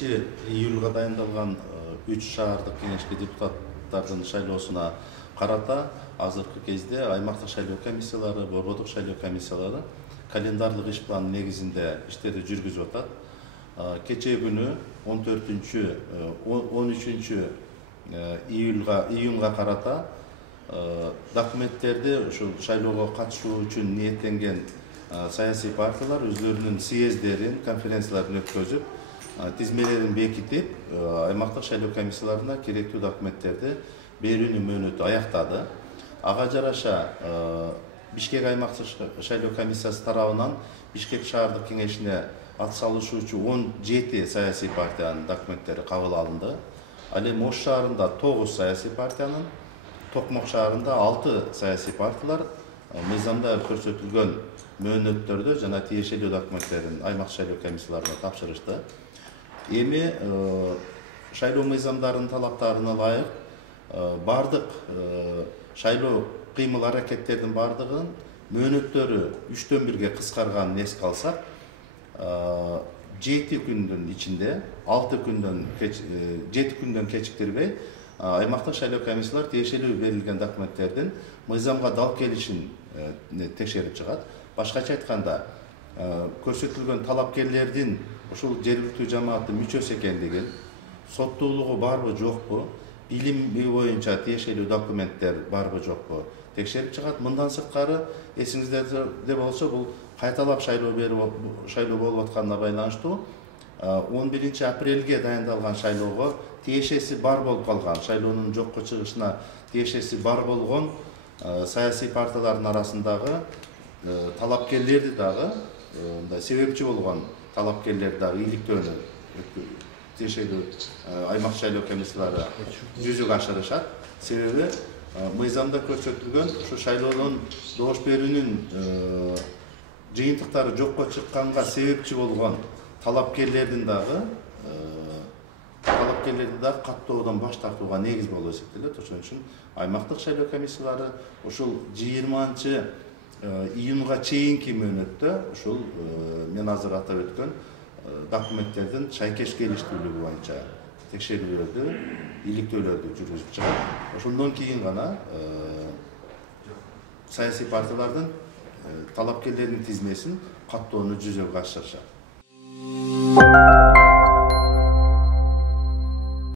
11-июлга дайындалган 3 шаардык кеңешке депутаттардын шайлоосуна карата азыркы кезде аймактык шайлоо комиссиялары, борбордук шайлоо комиссиялары календарлык иш планы негизинде иштерди жүргүзүп атат. Кечээ күнү 13-июнга карата документтерди ушул шайлоого катышуу үчүн ниеттенген саясий партиялар өзлөрүнүн съезддерин, конференцияларын өткөзүп, тизмелерин бекитип, аймактык шайлоо комиссияларына керектүү документтерди берүүнүн мөөнөтү аяктады. Ага жараша Бишкек аймактык шайлоо комиссиясы тарабынан Бишкек шаардык кеңешине ат салышуучу 17 саясий партиянын документтери кабыл алынды. Ал эми Ош шаарында 9 саясий партиянын, Токмок шаарында 6 саясий партиялар мыйзамда көрсөтүлгөн мөөнөттөрдө жана тиешелүү документтерин аймактык шайлоо комиссияларына тапшырышты. Эми шайлоо мыйзамдарынын талаптарына ылайык бардык шайлоо кыймыл аракеттердин бардыгын мөөнөттөрү 3-1 кыскарганын эске алсак, 7 күндүн ичинде 7 күндөн кечиктирбей аймактык шайлоо комиссиялар тиешелүү берилген документтердин мыйзамга дал келишин текшерип чыгат. Башкача айтканда, көрсөтүлгөн талапкерлердин ушул жергиликтүү жамааттын мүчөсү экендигин, соттуулугу барбы жокпу, билими боюнча тиешелүү документтер барбы жокпу текшерип чыгат. Мындан сырткары, эсиңиздерде болсо, бул кайталап шайлоо болуп атканына байланыштуу 11 апрелге дайындалган шайлоого тиешеси бар болуп калган, шайлоонун жокко чыгышына тиешеси бар болгон саясий партиялардын арасындагы талапкерлерди дагы, себепчи болгон талапкерлерди дагы иликтөөнү тиешелүү аймак шайлоо комиссиялары жүзөгө ашырышат. Себеби мыйзамда көрсөтүлгөн ушу шайлоодон добуш берүүнүн жыйынтыктары жокко чыкканга себепчи болгон талапкерлердин дагы каттоодон баш тартууга негиз болуп эсептелет. Ошон үчүн аймактык шайлоо комиссиялары ушул 20-июнга чейинки мөөнөттө ушул мен азыр атап өткөн документтердин шайкеш келиштүүлүгү боюнча текшерүүлөрдү, иликтөөлөрдү жүргүзүп чыгат. Ошондон кийин гана саясий партиялардын талапкерлердин тизмесин каттоону жүзөгө ашырышат.